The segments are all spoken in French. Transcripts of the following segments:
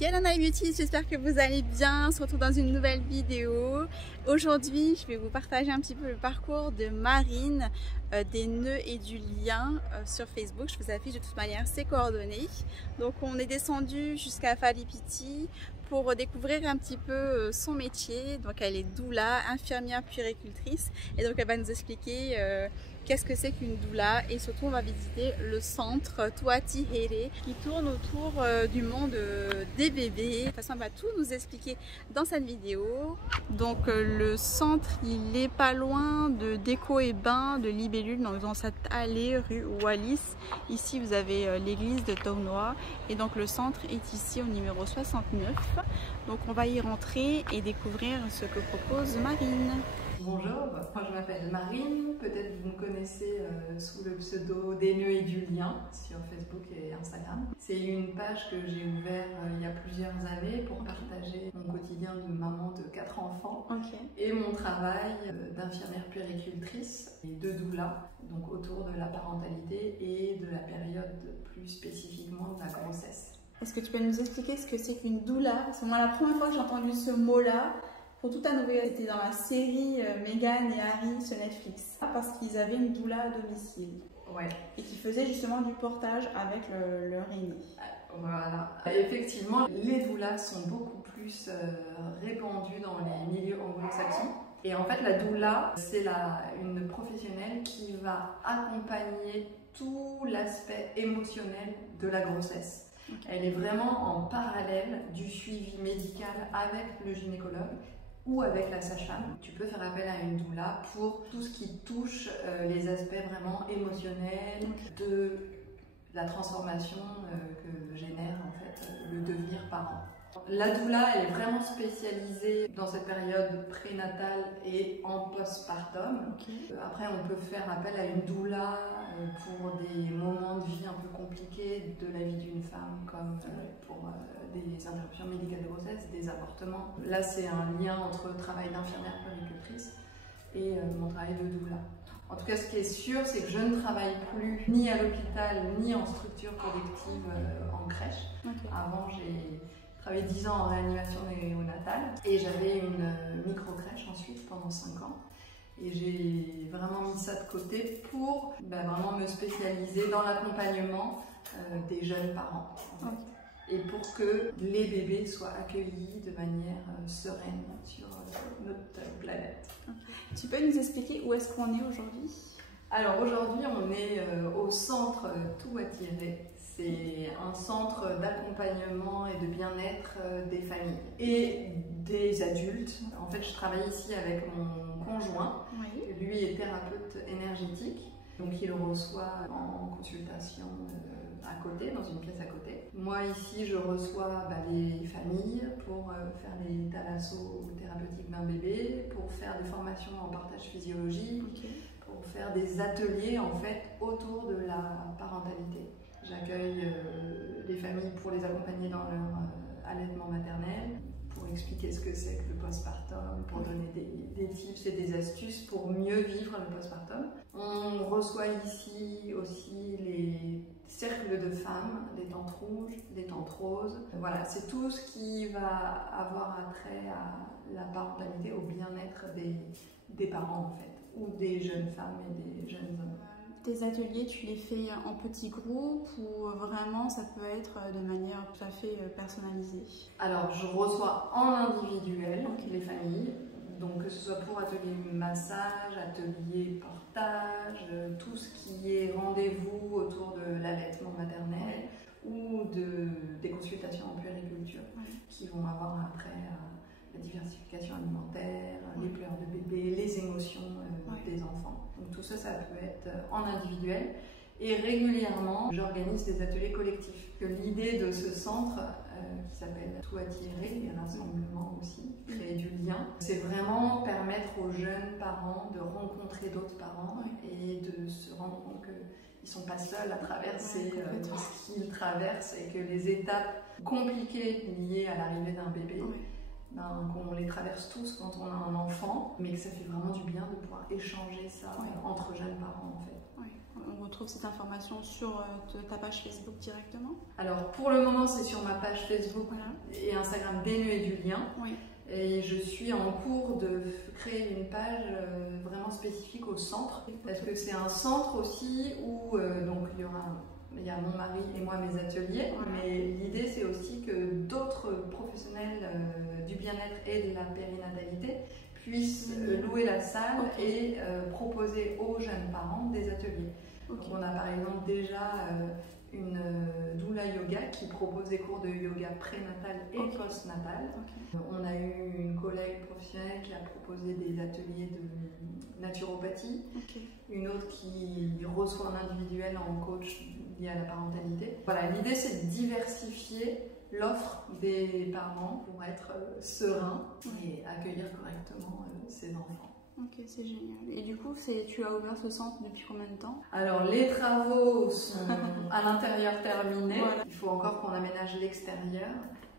Yelena Beauty, j'espère que vous allez bien. On se retrouve dans une nouvelle vidéo. Aujourd'hui, je vais vous partager un petit peu le parcours de Marine des nœuds et du lien sur Facebook. Je vous affiche de toute manière ses coordonnées. Donc on est descendu jusqu'à Falipiti pour découvrir un petit peu son métier. Donc elle est doula, infirmière puéricultrice, et donc elle va nous expliquer qu'est-ce que c'est qu'une doula, et surtout on va visiter le centre Tuati Here qui tourne autour du monde des bébés. De toute façon elle va tout nous expliquer dans cette vidéo. Donc le centre il est pas loin de Déco et Bain de Libellule, dans cette allée rue Wallis. Ici vous avez l'église de Taunois, et donc le centre est ici au numéro 69. Donc on va y rentrer et découvrir ce que propose Marine. Bonjour, moi je m'appelle Marine, peut-être vous me connaissez sous le pseudo des nœuds et du lien sur Facebook et Instagram. C'est une page que j'ai ouverte il y a plusieurs années pour partager mon quotidien de maman de 4 enfants et mon travail d'infirmière puéricultrice et de doula, donc autour de la parentalité et de la période plus spécifiquement de la grossesse. Est-ce que tu peux nous expliquer ce que c'est qu'une doula? Parce que moi, la première fois que j'ai entendu ce mot-là, pour tout avouer, c'était dans la série Meghan et Harry sur Netflix, parce qu'ils avaient une doula à domicile. Ouais. Et qui faisait justement du portage avec leur aîné. Voilà. Effectivement, les doulas sont beaucoup plus répandues dans les milieux anglo-saxons. Et en fait, la doula, c'est une professionnelle qui va accompagner tout l'aspect émotionnel de la grossesse. Elle est vraiment en parallèle du suivi médical avec le gynécologue ou avec la sage-femme. Tu peux faire appel à une doula pour tout ce qui touche les aspects vraiment émotionnels de la transformation que génère en fait le devenir parent. La doula, elle est vraiment spécialisée dans cette période prénatale et en postpartum. Après, on peut faire appel à une doula pour des moments de vie un peu compliqués de la vie d'une femme, comme pour des interruptions médicales de grossesse, des avortements. Là, c'est un lien entre travail d'infirmière puéricultrice et mon travail de doula. En tout cas, ce qui est sûr, c'est que je ne travaille plus ni à l'hôpital, ni en structure collective en crèche. Avant, j'ai travaillé 10 ans en réanimation néonatale et j'avais une micro-crèche ensuite pendant 5 ans. Et j'ai vraiment mis ça de côté pour vraiment me spécialiser dans l'accompagnement des jeunes parents. En fait. Et pour que les bébés soient accueillis de manière sereine sur notre planète. Tu peux nous expliquer où est-ce qu'on est aujourd'hui? Alors aujourd'hui, on est au centre Tuati Here. C'est un centre d'accompagnement et de bien-être des familles et des adultes. En fait, je travaille ici avec mon conjoint, qui lui est thérapeute énergétique. Donc il reçoit en consultation à côté, dans une pièce à côté. Moi ici, je reçois les familles pour faire des thalassos-thérapeutiques d'un bébé, pour faire des formations en partage physiologique, pour faire des ateliers en fait autour de la parentalité. J'accueille les familles pour les accompagner dans leur allaitement maternel, pour expliquer ce que c'est que le postpartum, pour donner des tips et des astuces pour mieux vivre le postpartum. On reçoit ici aussi les cercles de femmes, des tantes rouges, des tantes roses. Voilà, c'est tout ce qui va avoir attrait à la parentalité, au bien-être des parents en fait, ou des jeunes femmes et des jeunes hommes. Tes ateliers, tu les fais en petits groupes ou vraiment ça peut être de manière tout à fait personnalisée? Alors, je reçois en individuel les familles, donc que ce soit pour atelier massage, atelier portage, tout ce qui est rendez-vous autour de l'allaitement maternel ou des consultations en puériculture qui vont avoir après la diversification alimentaire, les pleurs de bébé, les émotions des enfants. Donc tout ça, ça peut être en individuel. Et régulièrement, j'organise des ateliers collectifs. L'idée de ce centre, qui s'appelle Tuati Here, les rassemblements aussi, créer du lien, c'est vraiment permettre aux jeunes parents de rencontrer d'autres parents et de se rendre compte qu'ils ne sont pas seuls à traverser ce qu'ils traversent, et que les étapes compliquées liées à l'arrivée d'un bébé, qu'on les traverse tous quand on a un enfant, mais que ça fait vraiment du bien de pouvoir échanger ça entre jeunes parents en fait. Oui. On retrouve cette information sur ta page Facebook directement? Alors pour le moment c'est sur ma page Facebook Voilà. et Instagram des nœuds et du lien. Oui. Et je suis en cours de créer une page vraiment spécifique au centre, parce que c'est un centre aussi où donc il y a mon mari et moi mes ateliers, Voilà. mais l'idée c'est aussi que d'autres professionnels du bien-être et de la périnatalité puissent louer la salle et proposer aux jeunes parents des ateliers. Donc on a par exemple déjà une doula yoga qui propose des cours de yoga prénatal et postnatal. On a eu une collègue professionnelle qui a proposé des ateliers de naturopathie, une autre qui reçoit un individuel en coach lié à la parentalité. Voilà, l'idée c'est de diversifier l'offre des parents pour être serein et accueillir correctement ses enfants. Ok, c'est génial. Et du coup, tu as ouvert ce centre depuis combien de temps? Alors, les travaux sont à l'intérieur terminés. Voilà. Il faut encore qu'on aménage l'extérieur,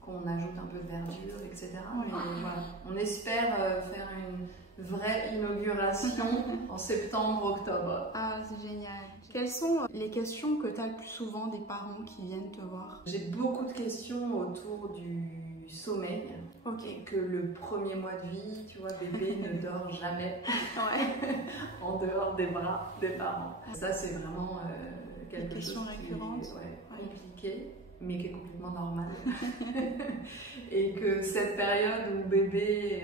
qu'on ajoute un peu de verdure, etc. Mais voilà, on espère faire une vraie inauguration en septembre-octobre. Ah, c'est génial. Quelles sont les questions que tu as le plus souvent des parents qui viennent te voir? J'ai beaucoup de questions autour du sommeil. Que le premier mois de vie, tu vois, bébé ne dort jamais en dehors des bras des parents. Ça, c'est vraiment quelque chose qui est compliqué, mais qui est complètement normal. Et que cette période où bébé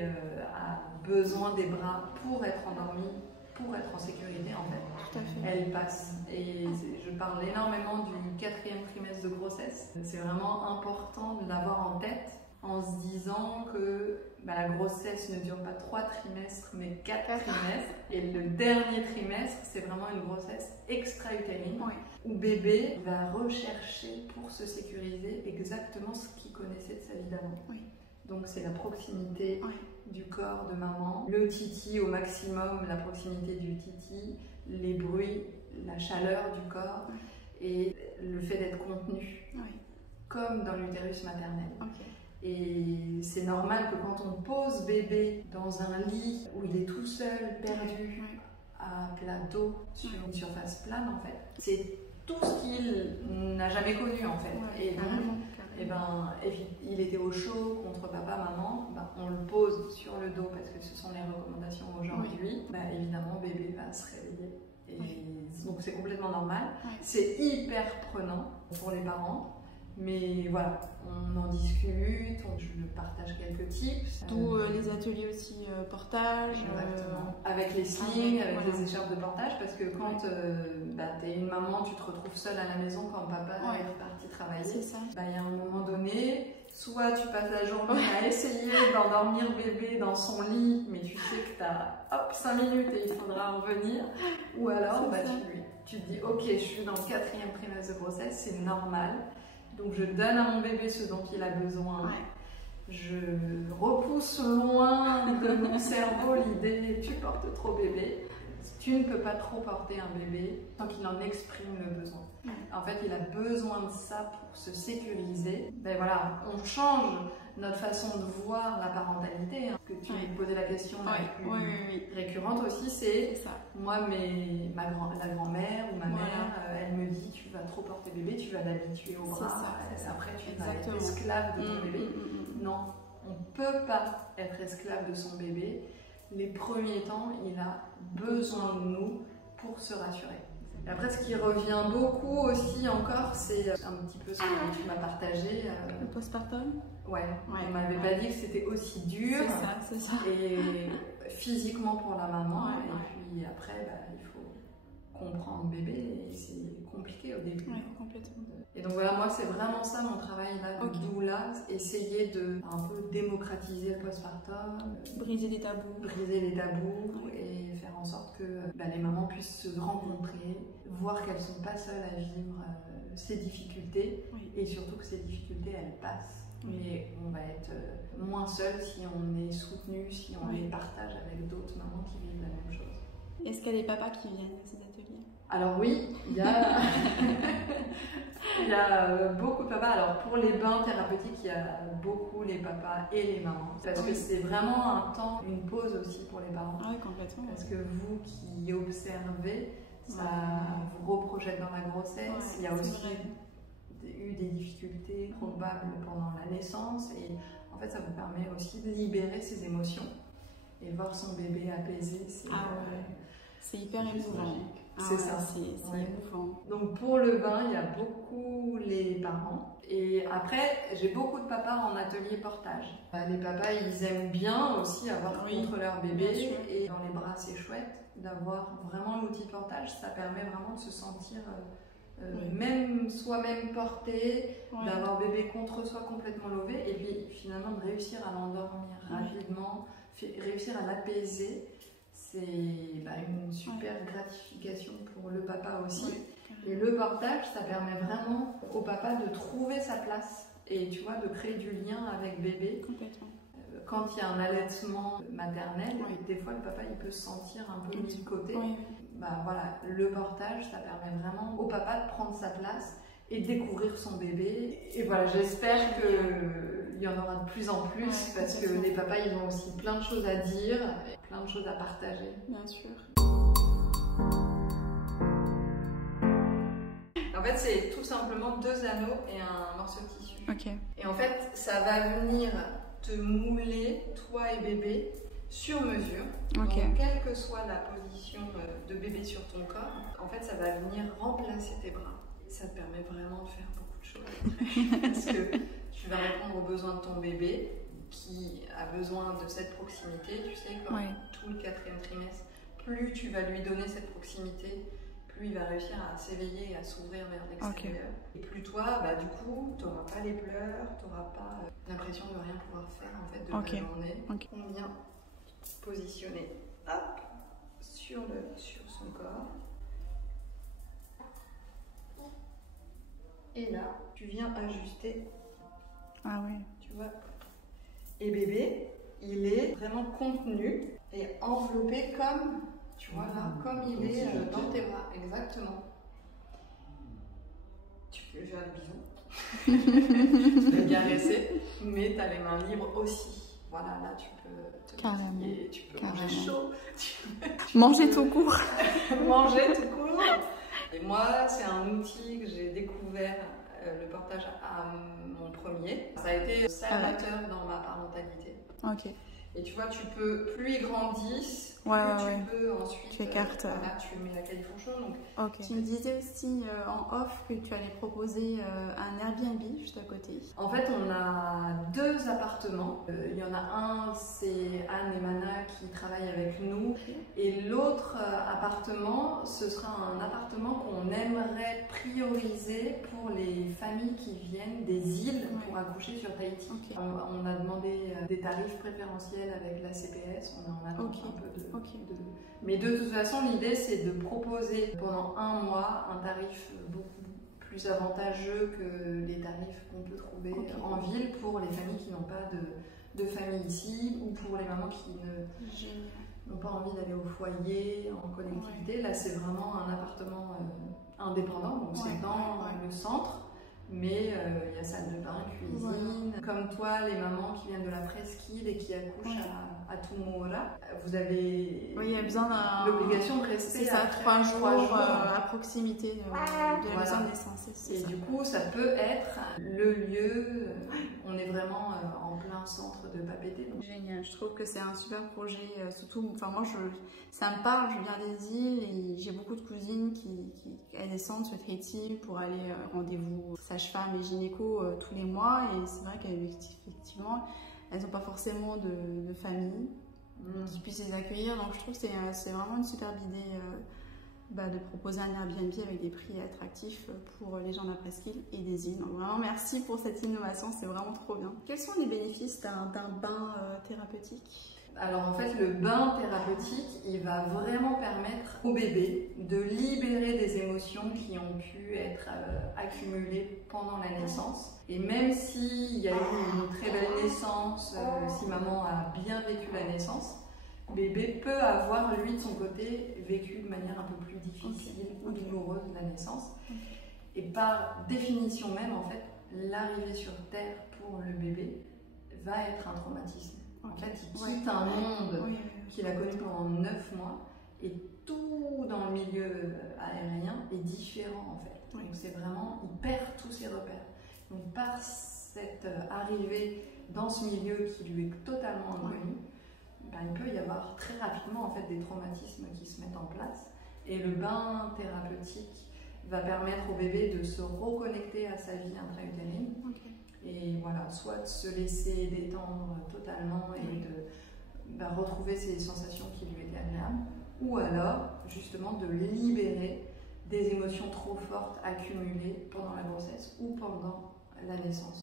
a besoin des bras pour être endormi, pour être en sécurité, en fait, tout à fait, elle passe. Et je parle énormément du 4e trimestre de grossesse. C'est vraiment important de l'avoir en tête, en se disant que la grossesse ne dure pas 3 trimestres mais 4 trimestres, et le dernier trimestre c'est vraiment une grossesse extra-utérine où bébé va rechercher pour se sécuriser exactement ce qu'il connaissait de sa vie d'avant. Donc c'est la proximité du corps de maman, le titi au maximum, la proximité du titi, les bruits, la chaleur du corps et le fait d'être contenu comme dans l'utérus maternel. Et c'est normal que quand on pose bébé dans un lit où il est tout seul, perdu, à plat dos, sur une surface plane en fait, c'est tout ce qu'il n'a jamais connu en fait. Et donc, il était au chaud contre papa, maman, on le pose sur le dos parce que ce sont les recommandations aujourd'hui. Évidemment, bébé va se réveiller. Et donc c'est complètement normal. C'est hyper prenant pour les parents. Mais voilà, on en discute, je partage quelques tips. D'où les ateliers aussi portage. Avec les slings, avec les écharpes de portage, parce que quand t'es une maman, tu te retrouves seule à la maison quand papa est reparti travailler. C'est ça. Il y a un moment donné, soit tu passes la journée à essayer d'endormir bébé dans son lit, mais tu sais que tu as 5 minutes et il faudra revenir, ou alors tu te dis ok, je suis dans le 4e trimestre de grossesse, c'est normal. Donc je donne à mon bébé ce dont il a besoin. Je repousse loin de mon cerveau l'idée tu portes trop bébé. Tu ne peux pas trop porter un bébé tant qu'il en exprime le besoin. En fait, il a besoin de ça pour se sécuriser. Voilà, on change notre façon de voir la parentalité. Que tu me posais la question la plus récurrente aussi, c'est moi, la grand-mère ou ma mère, elle me dit tu vas trop porter bébé, tu vas l'habituer au bras. Après, tu vas être esclave de ton bébé. Non, on ne peut pas être esclave de son bébé. Les premiers temps, il a besoin de nous pour se rassurer. Et après, ce qui revient beaucoup aussi encore, c'est un petit peu ce que tu m'as partagé. Le postpartum. On m'avait pas dit que c'était aussi dur. C'est ça. Et physiquement pour la maman. Et puis après, il faut comprendre bébé. Et c'est compliqué au début. Complètement. Et donc voilà, moi c'est vraiment ça mon travail là, de doula, essayer de un peu démocratiser le postpartum, briser les tabous, et faire en sorte que les mamans puissent se rencontrer, voir qu'elles sont pas seules à vivre ces difficultés et surtout que ces difficultés elles passent. Mais on va être moins seul si on est soutenu, si on les partage avec d'autres mamans qui vivent la même chose. Est-ce qu'il y a des papas qui viennent à ces ateliers? Alors oui, il y a, il y a beaucoup de papas. Alors pour les bains thérapeutiques, il y a beaucoup les papas et les mamans. Parce que c'est vraiment un temps, une pause aussi pour les parents. Complètement. Parce que vous qui observez, ça vous reprojette dans la grossesse. Il y a aussi eu des difficultés probables pendant la naissance et en fait ça vous permet aussi de libérer ses émotions et voir son bébé apaisé. C'est hyper émouvant. C'est ça. C'est émouvant. Donc pour le bain, il y a beaucoup les parents. Et après, j'ai beaucoup de papas en atelier portage. Les papas, ils aiment bien aussi avoir contre leur bébé. Et dans les bras, c'est chouette d'avoir vraiment l'outil de portage. Ça permet vraiment de se sentir même soi-même porté, d'avoir bébé contre soi complètement levé. Et puis finalement de réussir à l'endormir rapidement, réussir à l'apaiser. C'est une super gratification pour le papa aussi. Et le portage, ça permet vraiment au papa de trouver sa place et tu vois, de créer du lien avec bébé. Complètement. Quand il y a un allaitement maternel, des fois le papa il peut se sentir un peu mis de côté. Voilà, le portage, ça permet vraiment au papa de prendre sa place et de découvrir son bébé. Et voilà, j'espère qu'il y en aura de plus en plus parce que les papas, ils ont aussi plein de choses à dire, plein de choses à partager. Bien sûr. En fait, c'est tout simplement 2 anneaux et un morceau de tissu. Ok. Et en fait, ça va venir te mouler, toi et bébé, sur mesure. Donc, quelle que soit la position de bébé sur ton corps, en fait, ça va venir remplacer tes bras. Ça te permet vraiment de faire beaucoup de choses. Parce que tu vas répondre aux besoins de ton bébé qui a besoin de cette proximité. Tu sais, comme tout le 4e trimestre, plus tu vas lui donner cette proximité, plus il va réussir à s'éveiller et à s'ouvrir vers l'extérieur. Et plus toi, du coup, tu n'auras pas les pleurs, tu n'auras pas l'impression de rien pouvoir faire en fait, de ta journée. On vient positionner sur son corps. Et là, tu viens ajuster. Tu vois. Et bébé, il est vraiment contenu et enveloppé comme, tu vois là, comme il est dans tes bras. Exactement. Tu peux lui faire des bisous. Tu peux le caresser, mais tu as les mains libres aussi. Voilà, là tu peux te maquiller, tu peux manger chaud. Manger tout court. Manger tout court. Et moi, c'est un outil que j'ai découvert, le portage à mon premier. Ça a été salvateur dans ma parentalité. Et tu vois, tu peux, plus ils grandissent, plus tu peux ensuite... Tu écartes. Tu mets la califourchon. Tu me disais aussi en off que tu allais proposer un Airbnb juste à côté. En fait, on a 2 appartements. Il y en a un, c'est Anne et Mana qui travaillent avec nous. Et l'autre appartement, ce sera un appartement qu'on aimerait prioriser pour les familles qui viennent des îles pour accoucher sur Tahiti. On a demandé des tarifs préférentiels avec la CPS, on en attend un peu de... Mais de toute façon, l'idée c'est de proposer pendant 1 mois un tarif beaucoup plus avantageux que les tarifs qu'on peut trouver en ville pour les familles qui n'ont pas de famille ici ou pour les mamans qui n'ont pas envie d'aller au foyer, en collectivité. Là, c'est vraiment un appartement indépendant, donc c'est dans le centre. Mais il y a salle de bain, cuisine. Comme toi, les mamans qui viennent de la presqu'île et qui accouchent à Tumola, vous avez l'obligation de rester 3 jours à proximité de la zone de naissance. Et du coup, ça peut être le lieu. On est vraiment en plein centre de Papeete. Génial, je trouve que c'est un super projet. Surtout, moi, ça me parle, je viens des îles et j'ai beaucoup de cousines qui descendent sur Tahiti pour aller rendez-vous sage-femme et gynéco tous les mois. Et c'est vrai qu'effectivement, elles n'ont pas forcément de famille qui puisse les accueillir. Donc je trouve que c'est vraiment une superbe idée de proposer un Airbnb avec des prix attractifs pour les gens de la presqu'île et des îles. Donc vraiment merci pour cette innovation, c'est vraiment trop bien. Quels sont les bénéfices d'un bain thérapeutique ? Alors en fait, le bain thérapeutique, il va vraiment permettre au bébé de libérer des émotions qui ont pu être accumulées pendant la naissance. Et même s'il y a eu une très belle naissance, si maman a bien vécu la naissance, bébé peut avoir, lui, de son côté, vécu de manière un peu plus difficile ou douloureuse la naissance. Et par définition même, en fait, l'arrivée sur Terre pour le bébé va être un traumatisme. En fait, il quitte un monde qu'il a connu pendant 9 mois et tout tout dans le milieu aérien est différent en fait. Oui. Donc c'est vraiment, il perd tous ses repères. Donc par cette arrivée dans ce milieu qui lui est totalement inconnu, ben, il peut y avoir très rapidement en fait des traumatismes qui se mettent en place. Et le bain thérapeutique va permettre au bébé de se reconnecter à sa vie intra-utérine. Okay. Et voilà, soit de se laisser détendre totalement et de retrouver ses sensations qui lui étaient agréables, ou alors justement de libérer des émotions trop fortes accumulées pendant la grossesse ou pendant la naissance.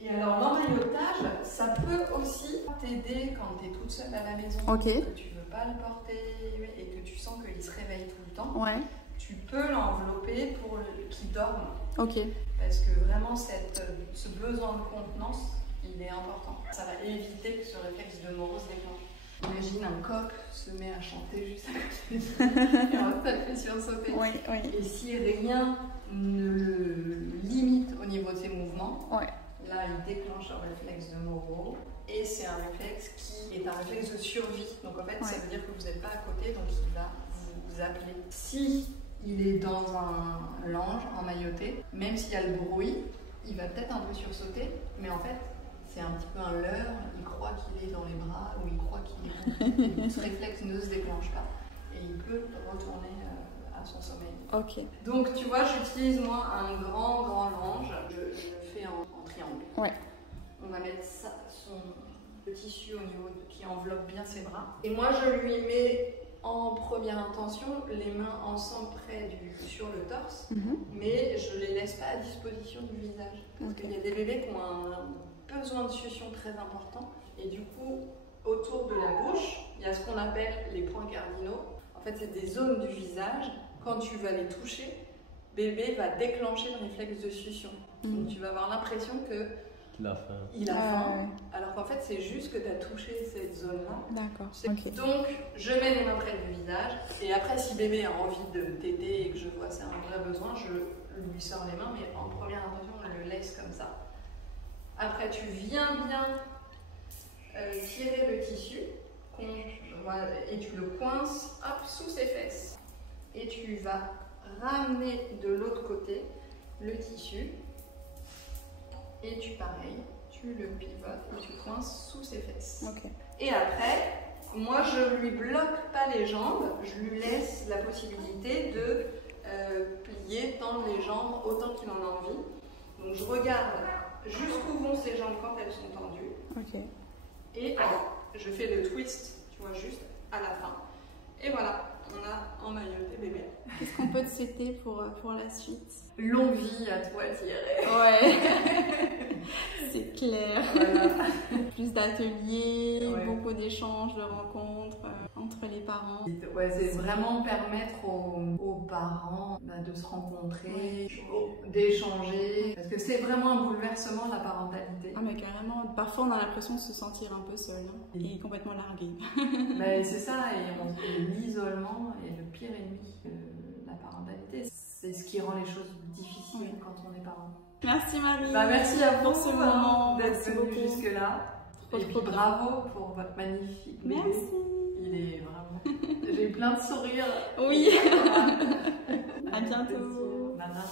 Et alors l'emmaillotage, ça peut aussi t'aider quand tu es toute seule à la maison, Okay. que tu veux pas le porter et que tu sens qu'il se réveille tout le temps. Ouais. Tu peux l'envelopper pour qu'il dorme. Ok. Parce que vraiment, ce besoin de contenance, il est important. Ça va éviter que ce réflexe de Moro se déclenche. Imagine un coq se met à chanter juste à côté de et on va te fait sursauter. Oui, oui. Et si rien ne le limite au niveau de ses mouvements, Ouais. là, il déclenche un réflexe de Moro. Et c'est un réflexe qui est un réflexe de survie. Donc en fait, ça veut dire que vous n'êtes pas à côté, donc il va vous appeler. Si il est dans un lange emmailloté, même s'il y a le bruit, il va peut-être un peu sursauter, mais en fait, c'est un petit peu un leurre, il croit qu'il est dans les bras ou il croit qu'il est... Ce réflexe ne se déclenche pas et il peut retourner à son sommeil. Ok. Donc tu vois, j'utilise moi un grand lange, je le fais en triangle. Ouais. On va mettre le tissu au niveau qui enveloppe bien ses bras. Et moi, je lui mets en première intention les mains ensemble sur le torse, mais je les laisse pas à disposition du visage. Parce qu'il y a des bébés qui ont un besoin de succion très important. Et du coup, autour de la bouche, il y a ce qu'on appelle les points cardinaux. En fait, c'est des zones du visage. Quand tu vas les toucher, bébé va déclencher le réflexe de succion. Donc tu vas avoir l'impression que il a faim. Il a faim, alors qu'en fait c'est juste que tu as touché cette zone-là. D'accord. Okay. Donc je mets les mains près du visage et après si bébé a envie de téter et que je vois c'est un vrai besoin, je lui sors les mains, mais en première intention je le laisse comme ça. Après tu viens bien tirer le tissu et tu le coinces hop, sous ses fesses. Et tu vas ramener de l'autre côté le tissu. Et tu le pivotes et tu coinces sous ses fesses. Okay. Et après, moi je lui bloque pas les jambes, je lui laisse la possibilité de plier, tendre les jambes autant qu'il en a envie. Donc je regarde jusqu'où vont ses jambes quand elles sont tendues. Okay. Et je fais le twist, tu vois, juste à la fin. Et voilà, on a emmailloté bébé. Qu'est-ce qu'on peut te souhaiter pour la suite? Longue vie à toi, Thierry. Ouais, c'est clair. Voilà. Plus d'ateliers, beaucoup d'échanges, de rencontres entre les parents. Ouais, c'est vraiment permettre aux parents de se rencontrer, d'échanger. Parce que c'est vraiment un bouleversement de la parentalité. Ah mais carrément, parfois on a l'impression de se sentir un peu seul et complètement largué. C'est ça, et l'isolement est le pire ennemi de la parentalité. C'est ce qui rend les choses difficiles quand on est parent. Merci Marie. Merci à vous pour ce moment d'être venue jusque-là. Et puis bravo pour votre magnifique bébé. Merci. Il est vraiment... J'ai plein de sourires. Oui. À bientôt. Nana.